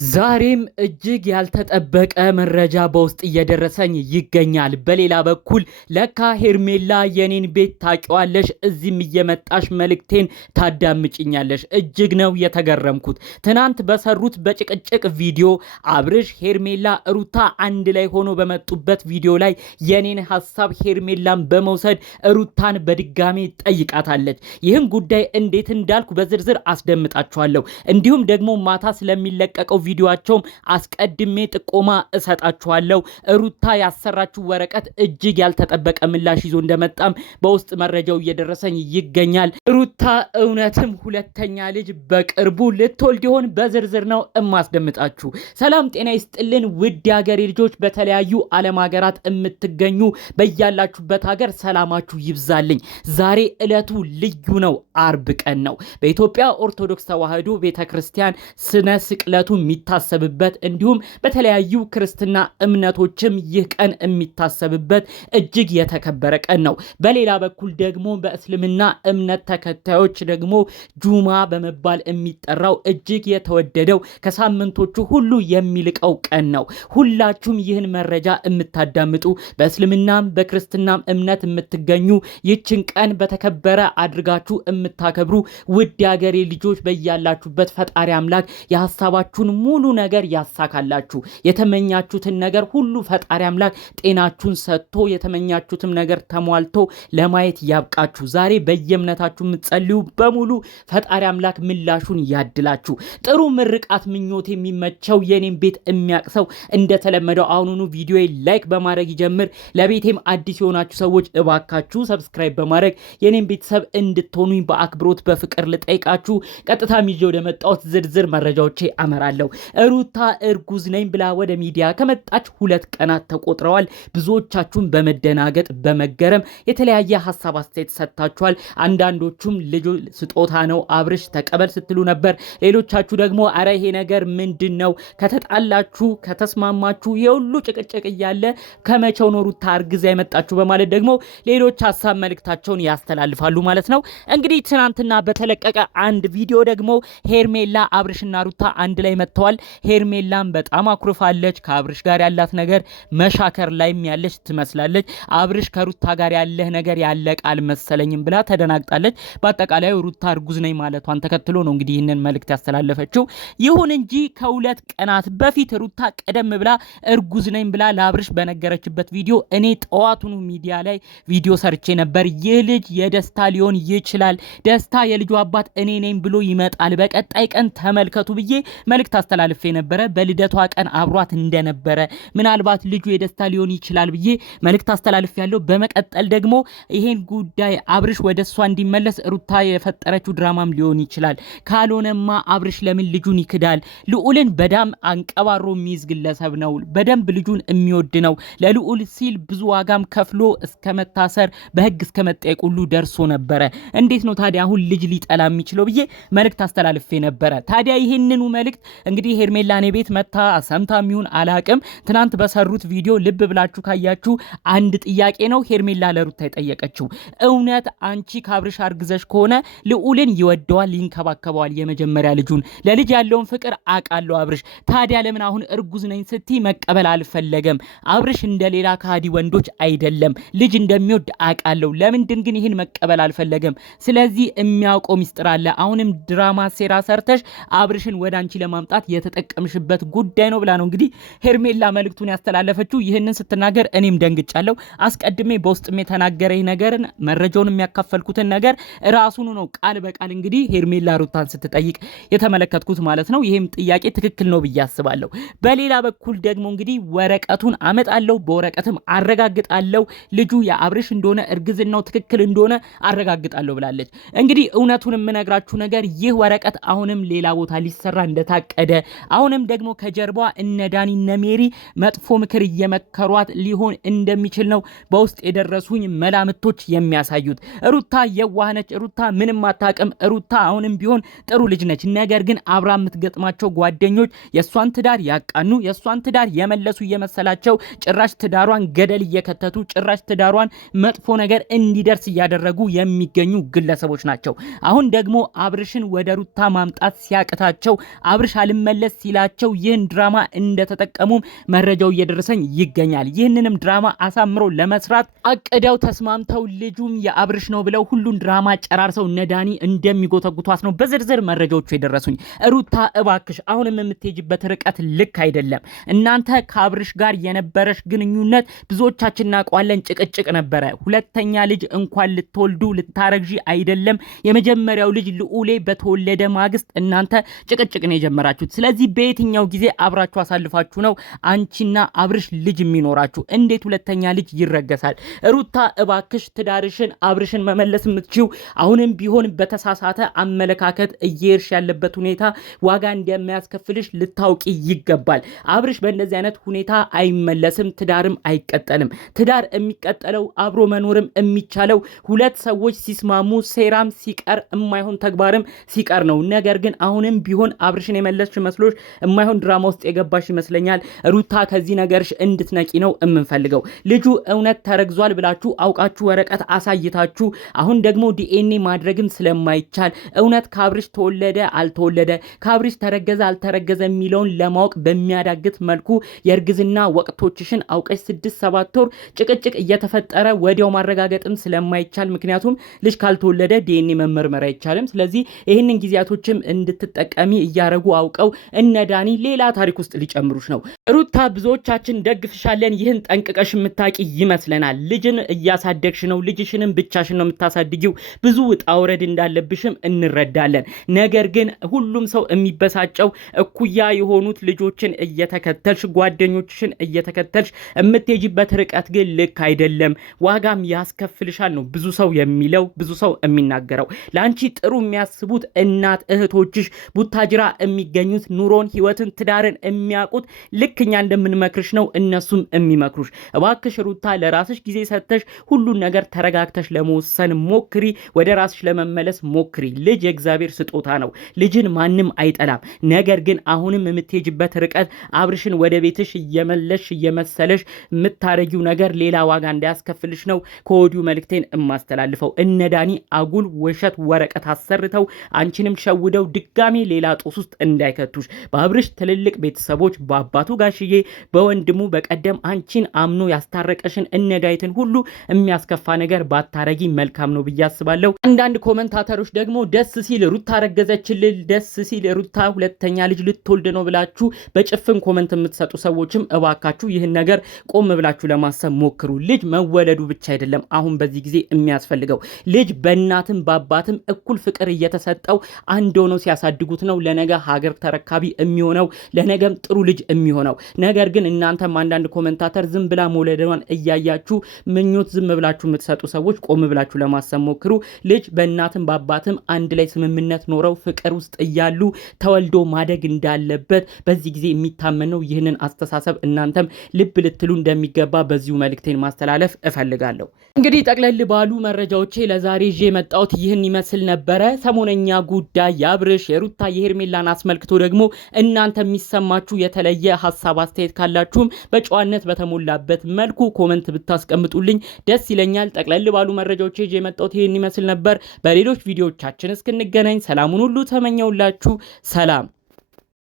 ዛሬም እጅግ ያልተጠበቀ መረጃ በውስጥ እየደረሰኝ ይገኛል። በሌላ በኩል ለካ ሄርሜላ የኔን ቤት ታቂዋለሽ፣ እዚህም እየመጣሽ መልእክቴን ታዳምጭኛለሽ። እጅግ ነው የተገረምኩት። ትናንት በሰሩት በጭቅጭቅ ቪዲዮ አብርሽ፣ ሄርሜላ፣ ሩታ አንድ ላይ ሆኖ በመጡበት ቪዲዮ ላይ የኔን ሐሳብ ሄርሜላን በመውሰድ ሩታን በድጋሜ ጠይቃታለች። ይህን ጉዳይ እንዴት እንዳልኩ በዝርዝር አስደምጣችኋለሁ። እንዲሁም ደግሞ ማታ ስለሚለቀቀው ቪዲዮአቸውም አስቀድሜ ጥቆማ እሰጣችኋለሁ። ሩታ ያሰራችው ወረቀት እጅግ ያልተጠበቀ ምላሽ ይዞ እንደመጣም በውስጥ መረጃው እየደረሰኝ ይገኛል። ሩታ እውነትም ሁለተኛ ልጅ በቅርቡ ልትወልድ ይሆን? በዝርዝር ነው እማስደምጣችሁ። ሰላም ጤና ይስጥልን ውድ የሀገሬ ልጆች፣ በተለያዩ ዓለም ሀገራት የምትገኙ በያላችሁበት ሀገር ሰላማችሁ ይብዛልኝ። ዛሬ ዕለቱ ልዩ ነው። አርብ ቀን ነው። በኢትዮጵያ ኦርቶዶክስ ተዋሕዶ ቤተክርስቲያን ስነ ስቅለቱ የሚታሰብበት እንዲሁም በተለያዩ ክርስትና እምነቶችም ይህ ቀን የሚታሰብበት እጅግ የተከበረ ቀን ነው። በሌላ በኩል ደግሞ በእስልምና እምነት ተከታዮች ደግሞ ጁማ በመባል የሚጠራው እጅግ የተወደደው ከሳምንቶቹ ሁሉ የሚልቀው ቀን ነው። ሁላችሁም ይህን መረጃ የምታዳምጡ በእስልምናም በክርስትናም እምነት የምትገኙ ይህችን ቀን በተከበረ አድርጋችሁ የምታከብሩ ውድ የሀገሬ ልጆች በያላችሁበት ፈጣሪ አምላክ የሐሳባችሁን ሙሉ ነገር ያሳካላችሁ። የተመኛችሁትን ነገር ሁሉ ፈጣሪ አምላክ ጤናችሁን ሰጥቶ የተመኛችሁትም ነገር ተሟልቶ ለማየት ያብቃችሁ። ዛሬ በየእምነታችሁ የምትጸልዩ በሙሉ ፈጣሪ አምላክ ምላሹን ያድላችሁ። ጥሩ ምርቃት ምኞት የሚመቸው የኔን ቤት የሚያቅሰው እንደተለመደው አሁኑኑ ቪዲዮ ላይክ በማድረግ ይጀምር። ለቤቴም አዲስ የሆናችሁ ሰዎች እባካችሁ ሰብስክራይብ በማድረግ የኔን ቤተሰብ እንድትሆኑኝ በአክብሮት በፍቅር ልጠይቃችሁ። ቀጥታ ይዤ ወደ መጣሁት ዝርዝር መረጃዎቼ አመራለሁ። ሩታ እርጉዝ ነኝ ብላ ወደ ሚዲያ ከመጣች 2 ቀናት ተቆጥረዋል። ብዙዎቻችሁም በመደናገጥ በመገረም የተለያየ ሐሳብ አስተያየት ሰጥታችኋል። አንዳንዶቹም ልጁ ስጦታ ነው አብርሽ ተቀበል ስትሉ ነበር። ሌሎቻችሁ ደግሞ አረ ይሄ ነገር ምንድነው? ከተጣላችሁ ከተስማማችሁ የሁሉ ጭቅጭቅ እያለ ከመቼው ነው ሩታ እርግዛ የመጣችሁ? በማለት ደግሞ ሌሎች ሐሳብ መልእክታቸውን ያስተላልፋሉ ማለት ነው። እንግዲህ ትናንትና በተለቀቀ አንድ ቪዲዮ ደግሞ ሄርሜላ አብርሽና ሩታ አንድ ላይ መጥተዋል። ሄርሜላም በጣም አኩርፋለች። ከአብርሽ ጋር ያላት ነገር መሻከር ላይም ያለች ትመስላለች። አብርሽ ከሩታ ጋር ያለህ ነገር ያለቀ አልመሰለኝም ብላ ተደናግጣለች። በአጠቃላይ ሩታ እርጉዝ ነኝ ማለቷን ተከትሎ ነው እንግዲህ ይህንን መልእክት ያስተላለፈችው። ይሁን እንጂ ከ2 ቀናት በፊት ሩታ ቀደም ብላ እርጉዝ ነኝ ብላ ለአብርሽ በነገረችበት ቪዲዮ እኔ ጠዋቱኑ ሚዲያ ላይ ቪዲዮ ሰርቼ ነበር። ይህ ልጅ የደስታ ሊሆን ይችላል፣ ደስታ የልጁ አባት እኔ ነኝ ብሎ ይመጣል፣ በቀጣይ ቀን ተመልከቱ ብዬ መልእክት አስተላልፌ ነበረ። በልደቷ ቀን አብሯት እንደነበረ ምናልባት ልጁ የደስታ ሊሆን ይችላል ብዬ መልእክት አስተላልፌ ያለው። በመቀጠል ደግሞ ይሄን ጉዳይ አብርሽ ወደሷ እንዲመለስ ሩታ የፈጠረችው ድራማም ሊሆን ይችላል፣ ካልሆነማ አብርሽ ለምን ልጁን ይክዳል? ልዑልን በዳም አንቀባሮ የሚይዝ ግለሰብ ነው። በደንብ ልጁን የሚወድ ነው። ለልዑል ሲል ብዙ ዋጋም ከፍሎ እስከመታሰር በህግ እስከመጠየቅ ሁሉ ደርሶ ነበረ። እንዴት ነው ታዲያ አሁን ልጅ ሊጠላ የሚችለው ብዬ መልእክት አስተላልፌ ነበረ። ታዲያ ይሄንኑ መልእክት እንግዲህ ሄርሜላ እኔ ቤት መታ ሰምታ የሚሆን አላቅም። ትናንት በሰሩት ቪዲዮ ልብ ብላችሁ ካያችሁ አንድ ጥያቄ ነው ሄርሜላ ለሩታ የጠየቀችው። እውነት አንቺ ከአብርሽ አርግዘሽ ከሆነ ልዑልን ይወደዋል፣ ይንከባከበዋል፣ የመጀመሪያ ልጁን ለልጅ ያለውን ፍቅር አውቃለሁ አብርሽ። ታዲያ ለምን አሁን እርጉዝ ነኝ ስትይ መቀበል አልፈለገም? አብርሽ እንደሌላ ከሃዲ ወንዶች አይደለም፣ ልጅ እንደሚወድ አውቃለሁ። ለምንድን ግን ይህን መቀበል አልፈለገም? ስለዚህ የሚያውቀው ሚስጥር አለ። አሁንም ድራማ ሴራ ሰርተሽ አብርሽን ወደ አንቺ ለማምጣት የተጠቀምሽበት ጉዳይ ነው ብላ ነው እንግዲህ ሄርሜላ መልእክቱን ያስተላለፈችው። ይህንን ስትናገር እኔም ደንግጫለሁ። አስቀድሜ በውስጥም የተናገረኝ ነገርን መረጃውን የሚያካፈልኩትን ነገር ራሱኑ ነው ቃል በቃል እንግዲህ ሄርሜላ ሩታን ስትጠይቅ የተመለከትኩት ማለት ነው። ይህም ጥያቄ ትክክል ነው ብዬ አስባለሁ። በሌላ በኩል ደግሞ እንግዲህ ወረቀቱን አመጣለሁ፣ በወረቀትም አረጋግጣለሁ፣ ልጁ የአብርሽ እንደሆነ እርግዝናው ትክክል እንደሆነ አረጋግጣለሁ ብላለች። እንግዲህ እውነቱን የምነግራችሁ ነገር ይህ ወረቀት አሁንም ሌላ ቦታ ሊሰራ እንደታቀደ አሁንም ደግሞ ከጀርባ እነ ዳኒ እነ ሜሪ መጥፎ ምክር እየመከሯት ሊሆን እንደሚችል ነው በውስጥ የደረሱኝ መላምቶች የሚያሳዩት። ሩታ የዋህነች፣ ሩታ ምንም አታውቅም፣ ሩታ አሁንም ቢሆን ጥሩ ልጅ ነች። ነገር ግን አብራ የምትገጥማቸው ጓደኞች የሷን ትዳር ያቃኑ፣ የሷን ትዳር የመለሱ እየመሰላቸው ጭራሽ ትዳሯን ገደል እየከተቱ ጭራሽ ትዳሯን መጥፎ ነገር እንዲደርስ እያደረጉ የሚገኙ ግለሰቦች ናቸው። አሁን ደግሞ አብርሽን ወደ ሩታ ማምጣት ሲያቅታቸው አብርሽ አልመ አልመለስ ሲላቸው ይህን ድራማ እንደተጠቀሙም መረጃው እየደረሰኝ ይገኛል። ይህንንም ድራማ አሳምሮ ለመስራት አቅደው ተስማምተው ልጁም የአብርሽ ነው ብለው ሁሉን ድራማ ጨራርሰው ነዳኒ እንደሚጎተጉቷት ነው በዝርዝር መረጃዎቹ የደረሱኝ። ሩታ እባክሽ አሁንም የምትሄጂበት ርቀት ልክ አይደለም። እናንተ ከአብርሽ ጋር የነበረሽ ግንኙነት ብዙዎቻችን እናውቀዋለን፣ ጭቅጭቅ ነበረ። ሁለተኛ ልጅ እንኳን ልትወልዱ ልታረግዢ አይደለም የመጀመሪያው ልጅ ልዑሌ በተወለደ ማግስት እናንተ ጭቅጭቅ ነው የጀመራችሁት። ስለዚህ በየትኛው ጊዜ አብራችሁ አሳልፋችሁ ነው አንቺና አብርሽ ልጅ የሚኖራችሁ? እንዴት ሁለተኛ ልጅ ይረገሳል? ሩታ እባክሽ ትዳርሽን አብርሽን መመለስ የምትችው አሁንም ቢሆን በተሳሳተ አመለካከት እየሄድሽ ያለበት ሁኔታ ዋጋ እንደሚያስከፍልሽ ልታውቂ ይገባል። አብርሽ በእንደዚህ አይነት ሁኔታ አይመለስም፣ ትዳርም አይቀጠልም። ትዳር የሚቀጠለው አብሮ መኖርም የሚቻለው ሁለት ሰዎች ሲስማሙ፣ ሴራም ሲቀር የማይሆን ተግባርም ሲቀር ነው። ነገር ግን አሁንም ቢሆን አብርሽን የመለስሽ መስሎሽ የማይሆን ድራማ ውስጥ የገባሽ ይመስለኛል። ሩታ ከዚህ ነገርሽ እንድትነቂ ነው የምንፈልገው። ልጁ እውነት ተረግዟል ብላችሁ አውቃችሁ ወረቀት አሳይታችሁ አሁን ደግሞ ዲኤንኤ ማድረግም ስለማይቻል እውነት ከአብርሽ ተወለደ አልተወለደ ከአብርሽ ተረገዘ አልተረገዘ የሚለውን ለማወቅ በሚያዳግት መልኩ የእርግዝና ወቅቶችሽን አውቀሽ 6-7 ወር ጭቅጭቅ እየተፈጠረ ወዲያው ማረጋገጥም ስለማይቻል ምክንያቱም ልጅ ካልተወለደ ዲኤንኤ መመርመር አይቻልም። ስለዚህ ይህንን ጊዜያቶችም እንድትጠቀሚ እያረጉ አውቀው እነዳኒ ሌላ ታሪክ ውስጥ ሊጨምሩሽ ነው። ሩታ ብዙዎቻችን ደግፍሻለን፣ ይህን ጠንቅቀሽ የምታቂ ይመስለናል። ልጅን እያሳደግሽ ነው፣ ልጅሽንም ብቻሽን ነው የምታሳድጊው። ብዙ ውጣ ውረድ እንዳለብሽም እንረዳለን። ነገር ግን ሁሉም ሰው የሚበሳጨው እኩያ የሆኑት ልጆችን እየተከተልሽ ጓደኞችሽን እየተከተልሽ የምትሄጂበት ርቀት ግን ልክ አይደለም፣ ዋጋም ያስከፍልሻል ነው ብዙ ሰው የሚለው፣ ብዙ ሰው የሚናገረው። ለአንቺ ጥሩ የሚያስቡት እናት እህቶችሽ ቡታጅራ የሚገኙት ኑሮን፣ ህይወትን፣ ትዳርን የሚያውቁት ልክ እኛ እንደምንመክርሽ ነው እነሱም የሚመክሩሽ። እባክሽ ሩታ ለራስሽ ጊዜ ሰጥተሽ ሁሉን ነገር ተረጋግተሽ ለመወሰን ሞክሪ፣ ወደ ራስሽ ለመመለስ ሞክሪ። ልጅ የእግዚአብሔር ስጦታ ነው። ልጅን ማንም አይጠላም። ነገር ግን አሁንም የምትሄጅበት ርቀት አብርሽን ወደ ቤትሽ እየመለሽ እየመሰለሽ የምታረጊው ነገር ሌላ ዋጋ እንዳያስከፍልሽ ነው ከወዲሁ መልክቴን የማስተላልፈው። እነዳኒ አጉል ውሸት ወረቀት አሰርተው አንቺንም ሸውደው ድጋሚ ሌላ ጦስ ውስጥ እንዳይከቱሽ። በአብርሽ ትልልቅ ቤተሰቦች በአባቱ ጋሽዬ በወንድሙ በቀደም አንቺን አምኖ ያስታረቀሽን እነዳይትን ሁሉ የሚያስከፋ ነገር ባታረጊ መልካም ነው ብዬ አስባለሁ። አንዳንድ ኮመንታተሮች ደግሞ ደስ ሲል ሩታ ረገዘችልል፣ ደስ ሲል ሩታ ሁለተኛ ልጅ ልትወልድ ነው ብላችሁ በጭፍን ኮመንት የምትሰጡ ሰዎችም እባካችሁ ይህን ነገር ቆም ብላችሁ ለማሰብ ሞክሩ። ልጅ መወለዱ ብቻ አይደለም አሁን በዚህ ጊዜ የሚያስፈልገው። ልጅ በእናትም በአባትም እኩል ፍቅር እየተሰጠው አንድ ሆነው ሲያሳድጉት ነው ለነገ ሀገር ተረካቢ የሚሆነው፣ ለነገም ጥሩ ልጅ የሚሆነው። ነገር ግን እናንተም አንዳንድ ኮመንታተር ዝም ብላ መውለዷን እያያችሁ ምኞት ዝም ብላችሁ የምትሰጡ ሰዎች ቆም ብላችሁ ለማሰብ ሞክሩ። ልጅ በእናትም በአባትም አንድ ላይ ስምምነት ኖረው ፍቅር ውስጥ እያሉ ተወልዶ ማደግ እንዳለበት በዚህ ጊዜ የሚታመን ነው። ይህንን አስተሳሰብ እናንተም ልብ ልትሉ እንደሚገባ በዚሁ መልእክቴን ማስተላለፍ እፈልጋለሁ። እንግዲህ ጠቅለል ባሉ መረጃዎቼ ለዛሬ ይዤ የመጣሁት ይህን ይመስል ነበረ። ሰሞነኛ ጉዳይ የአብርሽ የሩታ የሄርሜላን አስመልክቶ ደግሞ እናንተ የሚሰማችሁ የተለየ ሀሳብ አስተያየት ካላችሁም በጨዋነት በተሞላበት መልኩ ኮመንት ብታስቀምጡልኝ ደስ ይለኛል። ጠቅለል ባሉ መረጃዎቼ ይዤ የመጣሁት ይህን ይመስል ነበር። በሌሎች ቪዲዮዎቻችን እስክንገናኝ ሰላሙን ሁሉ ተመኘውላችሁ። ሰላም።